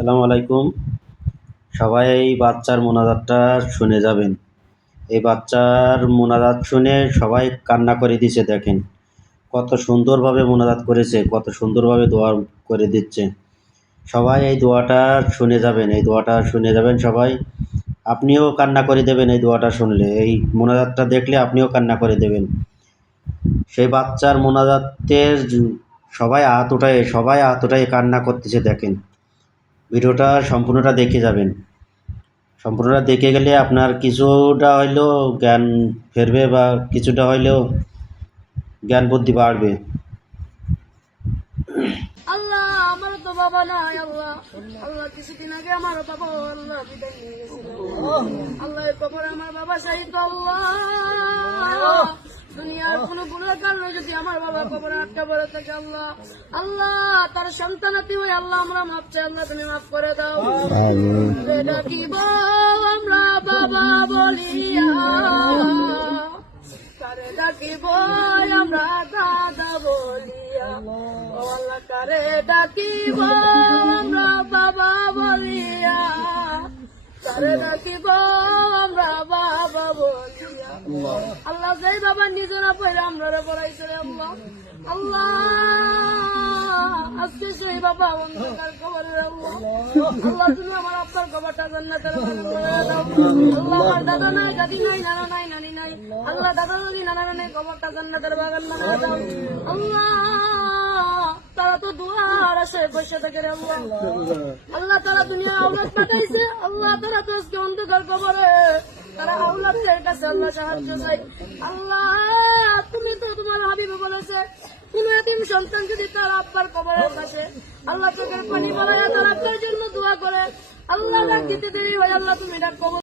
আসসালামু আলাইকুম। সবাই এই বাচ্চার মোনাজাতটা শুনে যাবেন। এই বাচ্চার মোনাজাত শুনে সবাই কান্না করে দিছে দেখেন। কত সুন্দরভাবে মোনাজাত করেছে, কত সুন্দরভাবে দোয়া করে দিচ্ছে। সবাই এই দোয়াটা শুনে যাবেন, এই দোয়াটা শুনে যাবেন সবাই। আপনিও কান্না করে দেবেন এই দোয়াটা শুনলে, এই মোনাজাতটা দেখলে আপনিও কান্না করে দেবেন। সেই বাচ্চার মোনাজাতের সবাই হাত উঠায়ে কান্না করতেছে দেখেন। ভিডিওটা সম্পূর্ণটা দেখে যাবেন। সম্পূর্ণটা দেখে গেলে আপনার কিছুটা হইলেও জ্ঞান ফিরবে বা কিছুটা হইলেও জ্ঞান বুদ্ধি বাড়বে। আল্লাহ, আমার তো বাবা নাই। আল্লাহ আল্লাহ কিছুদিন আগে আমার বাবা আল্লাহ বিদায় নিয়ে গেছিল। আল্লাহ কবরে আমার বাবা শাহিদ। আল্লাহ দুনিয়ার কোনো গুণের কারণে যদি আমার বাবা কবরে আটকা পড়ে থাকে, আল্লাহ আল্লাহ তার সন্তানাতি হয়ে আল্লাহ আমরা মাফ চাই, আল্লাহ তুমি মাফ করে দাও। ডাকিব আমরা বাবা বলিয়া, কারে ডাকিব আমরা দাদা বলিয়া, ও আল্লাহ কারে ডাকিব আমরা বাবা বলিয়া, কারে ডাকিব আমরা বাবা বলিয়া। আল্লাহ যেই বাবা নিজেরা পড়ে আমরা পড়াইছে আল্লাহ, আল্লাহ আজকে সেই বাবা অন্ধকার কবরে আল্লাহ, আল্লাহ তুমি আমার আপনার কবরটা জান্নাতের বাগান বানায় দাও। আল্লাহ আমার দাদা নাই, দাদি নাই, নানা নাই, নানি নাই, আল্লাহ দাদা দাদি নানা নানি কবরটা জান্নাতের বাগান বানায় দাও। আল্লাহ তারা তো দুয়ার আসে বসে থাকে রে আল্লাহ, আল্লাহ তারা দুনিয়া আওলাদ পাঠাইছে, আল্লাহ তারা তো আজকে অন্ধকার কবরে, তারা আওলাদের কাছে আল্লাহ সাহায্য চাই। আল্লাহ তুমি তো তোমার হাবিব বলেছে কোন এতিম সন্তান যদি তার আব্বার কবরের পাশে আল্লাহ চোখের পানি বলায় তার আব্বার জন্য দোয়া করে, আল্লাহ ডাক দিতে দেরি হয়, আল্লাহ তুমি ডাক কবর